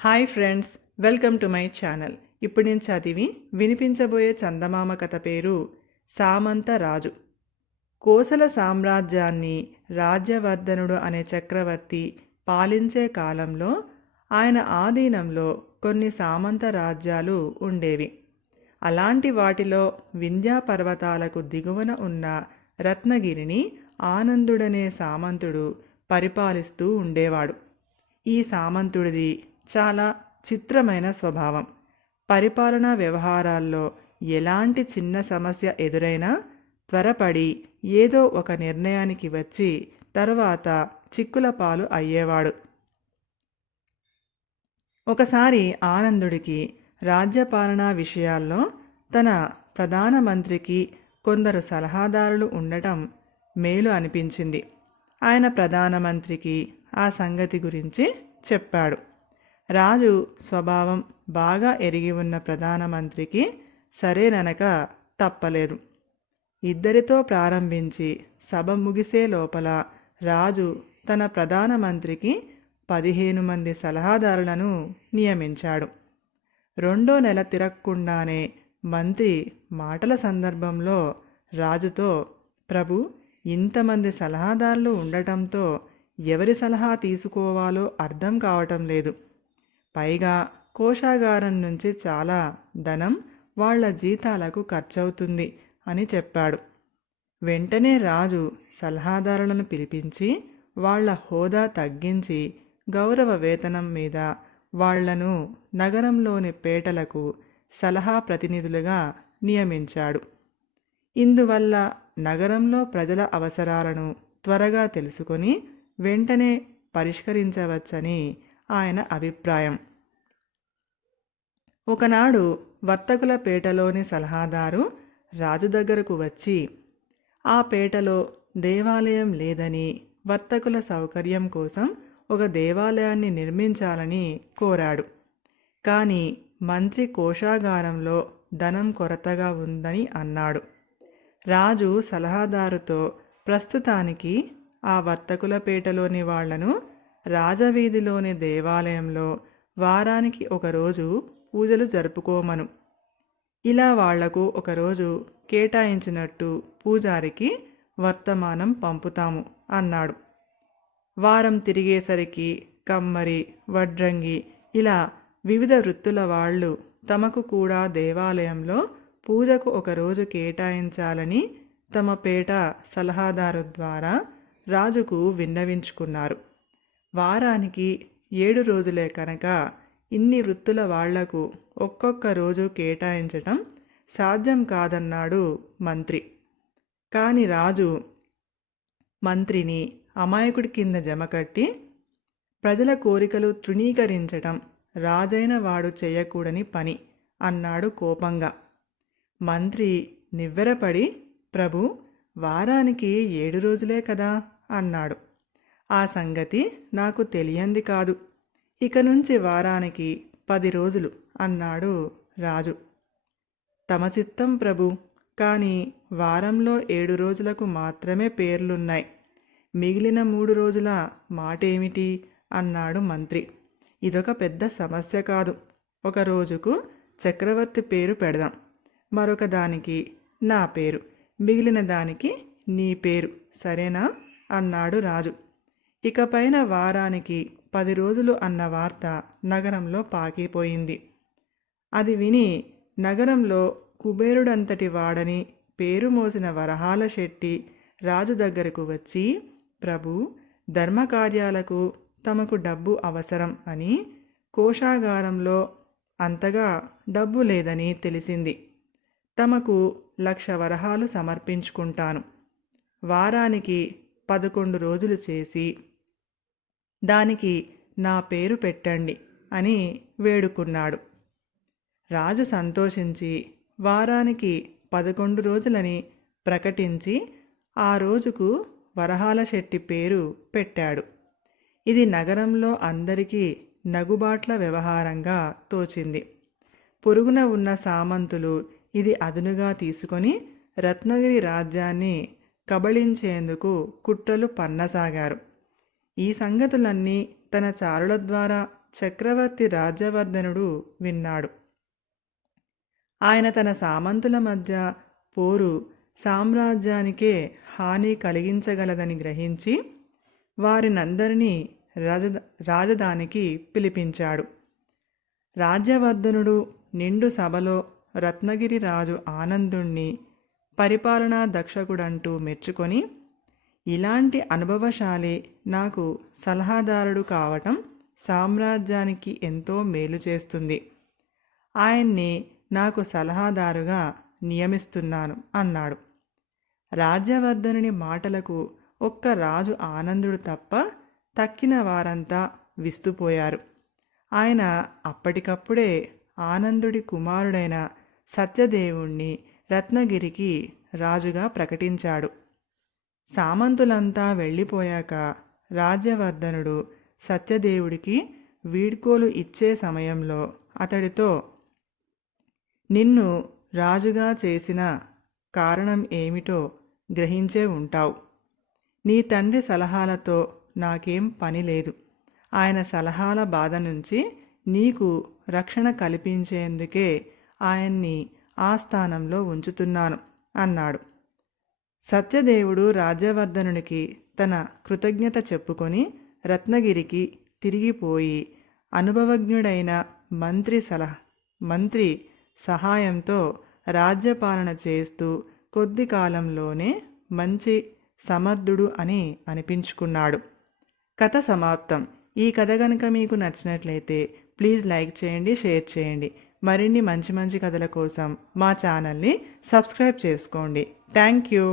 Hi friends welcome to my channel. ఇప్పుడు నేను చదివి వినిపించబోయే చందమామ కథ పేరు సామంత రాజు. కోసల సామ్రాజ్యాన్ని రాజ్యవర్ధనుడు అనే చక్రవర్తి పాలించే కాలంలో ఆయన ఆధీనంలో కొన్ని సామంత రాజ్యాలు ఉండేవి. అలాంటి వాటిలో వింధ్యా పర్వతాలకు దిగువన ఉన్న రత్నగిరిని ఆనందుడనే సామంతుడు పరిపాలిస్తూ ఉండేవాడు. ఈ సామంతుడిది చాలా చిత్రమైన స్వభావం. పరిపాలనా వ్యవహారాల్లో ఎలాంటి చిన్న సమస్య ఎదురైనా త్వరపడి ఏదో ఒక నిర్ణయానికి వచ్చి తరువాత చిక్కుల పాలు అయ్యేవాడు. ఒకసారి ఆనందుడికి రాజ్యపాలనా విషయాల్లో తన ప్రధానమంత్రికి కొందరు సలహాదారులు ఉండటం మేలు అనిపించింది. ఆయన ప్రధానమంత్రికి ఆ సంగతి గురించి చెప్పాడు. రాజు స్వభావం బాగా ఎరిగి ఉన్న ప్రధానమంత్రికి సరేననక తప్పలేదు. ఇద్దరితో ప్రారంభించి సభ ముగిసే లోపల రాజు తన ప్రధానమంత్రికి పదిహేను మంది సలహాదారులను నియమించాడు. రెండో నెల తిరగకుండానే మంత్రి మాటల సందర్భంలో రాజుతో ప్రభు ఇంతమంది సలహాదారులు ఉండటంతో ఎవరి సలహా తీసుకోవాలో అర్థం కావటం లేదు. పైగా కోశాగారం నుంచి చాలా ధనం వాళ్ళ జీతాలకు ఖర్చవుతుంది అని చెప్పాడు. వెంటనే రాజు సలహాదారులను పిలిపించి వాళ్ళ హోదా తగ్గించి గౌరవ వేతనం మీద వాళ్ళను నగరంలోని పేటలకు సలహా ప్రతినిధులుగా నియమించాడు. ఇందువల్ల నగరంలో ప్రజల అవసరాలను త్వరగా తెలుసుకొని వెంటనే పరిష్కరించవచ్చని ఆయన అభిప్రాయం. ఒకనాడు వర్తకుల పేటలోని సలహాదారు రాజు దగ్గరకు వచ్చి ఆ పేటలో దేవాలయం లేదని వర్తకుల సౌకర్యం కోసం ఒక దేవాలయాన్ని నిర్మించాలని కోరాడు. కానీ మంత్రి కోశాగారంలో ధనం కొరతగా ఉందని అన్నాడు. రాజు సలహాదారుతో ప్రస్తుతానికి ఆ వర్తకుల పేటలోని వాళ్ళను రాజవీధిలోని దేవాలయంలో వారానికి ఒకరోజు పూజలు జరుపుకోమను. ఇలా వాళ్ళకు ఒకరోజు కేటాయించినట్టు పూజారికి వర్తమానం పంపుతాము అన్నాడు. వారం తిరిగేసరికి కమ్మరి వడ్రంగి ఇలా వివిధ వృత్తుల వాళ్ళు తమకు కూడా దేవాలయంలో పూజకు ఒకరోజు కేటాయించాలని తమ పేట సలహాదారు ద్వారా రాజుకు విన్నవించుకున్నారు. వారానికి ఏడు రోజులే కనుక ఇన్ని వృత్తుల వాళ్ళకు ఒక్కొక్క రోజు కేటాయించటం సాధ్యం కాదన్నాడు మంత్రి. కాని రాజు మంత్రిని అమాయకుడి కింద జమకట్టి ప్రజల కోరికలు తృణీకరించటం రాజైన వాడు చేయకూడని పని అన్నాడు కోపంగా. మంత్రి నివ్వెరపడి ప్రభు వారానికి ఏడు రోజులే కదా అన్నాడు. ఆ సంగతి నాకు తెలియంది కాదు. ఇక నుంచి వారానికి పది రోజులు అన్నాడు రాజు. తమ చిత్తం ప్రభు కానీ వారంలో ఏడు రోజులకు మాత్రమే పేర్లున్నాయి. మిగిలిన మూడు రోజుల మాటేమిటి? అన్నాడు మంత్రి. ఇదొక పెద్ద సమస్య కాదు. ఒక రోజుకు చక్రవర్తి పేరు పెడదాం. మరొక దానికి నా పేరు. మిగిలిన దానికి నీ పేరు. సరేనా? అన్నాడు రాజు. ఇకపైన వారానికి పది రోజులు అన్న వార్త నగరంలో పాకిపోయింది. అది విని నగరంలో కుబేరుడంతటి వాడని పేరు మోసిన వరహాల శెట్టి రాజు దగ్గరకు వచ్చి ప్రభు ధర్మకార్యాలకు తమకు డబ్బు అవసరం అని కోశాగారంలో అంతగా డబ్బు లేదని తెలిసింది. తమకు లక్ష వరహాలు సమర్పించుకుంటాను. వారానికి పదకొండు రోజులు చేసి దానికి నా పేరు పెట్టండి అని వేడుకున్నాడు. రాజు సంతోషించి వారానికి పదకొండు రోజులని ప్రకటించి ఆ రోజుకు వరహాల శెట్టి పేరు పెట్టాడు. ఇది నగరంలో అందరికీ నగుబాట్ల వ్యవహారంగా తోచింది. పొరుగున ఉన్న సామంతులు ఇది అదునుగా తీసుకొని రత్నగిరి రాజ్యాన్ని కబళించేందుకు కుట్రలు పన్నసాగారు. ఈ సంగతులన్నీ తన చారుల ద్వారా చక్రవర్తి రాజ్యవర్ధనుడు విన్నాడు. ఆయన తన సామంతుల మధ్య పోరు సామ్రాజ్యానికే హాని కలిగించగలదని గ్రహించి వారినందరినీ రాజ రాజధానికి పిలిపించాడు. రాజ్యవర్ధనుడు నిండు సభలో రత్నగిరి రాజు ఆనందుణ్ణి పరిపాలనా దక్షకుడంటూ మెచ్చుకొని ఇలాంటి అనుభవశాలి నాకు సలహాదారుడు కావటం సామ్రాజ్యానికి ఎంతో మేలు చేస్తుంది. ఆయన్ని నాకు సలహాదారుగా నియమిస్తున్నాను అన్నాడు. రాజ్యవర్ధనుని మాటలకు ఒక్క రాజు ఆనందుడు తప్ప తక్కిన వారంతా విస్తుపోయారు. ఆయన అప్పటికప్పుడే ఆనందుడి కుమారుడైన సత్యదేవుణ్ణి రత్నగిరికి రాజుగా ప్రకటించాడు. సామంతులంతా వెళ్ళిపోయాక రాజ్యవర్ధనుడు సత్యదేవుడికి వీడ్కోలు ఇచ్చే సమయంలో అతడితో నిన్ను రాజుగా చేసిన కారణం ఏమిటో గ్రహించే ఉంటావు. నీ తండ్రి సలహాలతో నాకేం పని లేదు. ఆయన సలహాల బాధ నుంచి నీకు రక్షణ కల్పించేందుకే ఆయన్ని ఆ స్థానంలో ఉంచుతున్నాను అన్నాడు. సత్యదేవుడు రాజ్యవర్ధనునికి తన కృతజ్ఞత చెప్పుకొని రత్నగిరికి తిరిగిపోయి అనుభవజ్ఞుడైన మంత్రి సలహా మంత్రి సహాయంతో రాజ్యపాలన చేస్తూ కొద్ది కాలంలోనే మంచి సమర్థుడు అని అనిపించుకున్నాడు. కథ సమాప్తం. ఈ కథ కనుక మీకు నచ్చినట్లయితే ప్లీజ్ లైక్ చేయండి షేర్ చేయండి. మరిన్ని మంచి మంచి కథల కోసం మా ఛానల్ని సబ్స్క్రైబ్ చేసుకోండి. Thank you.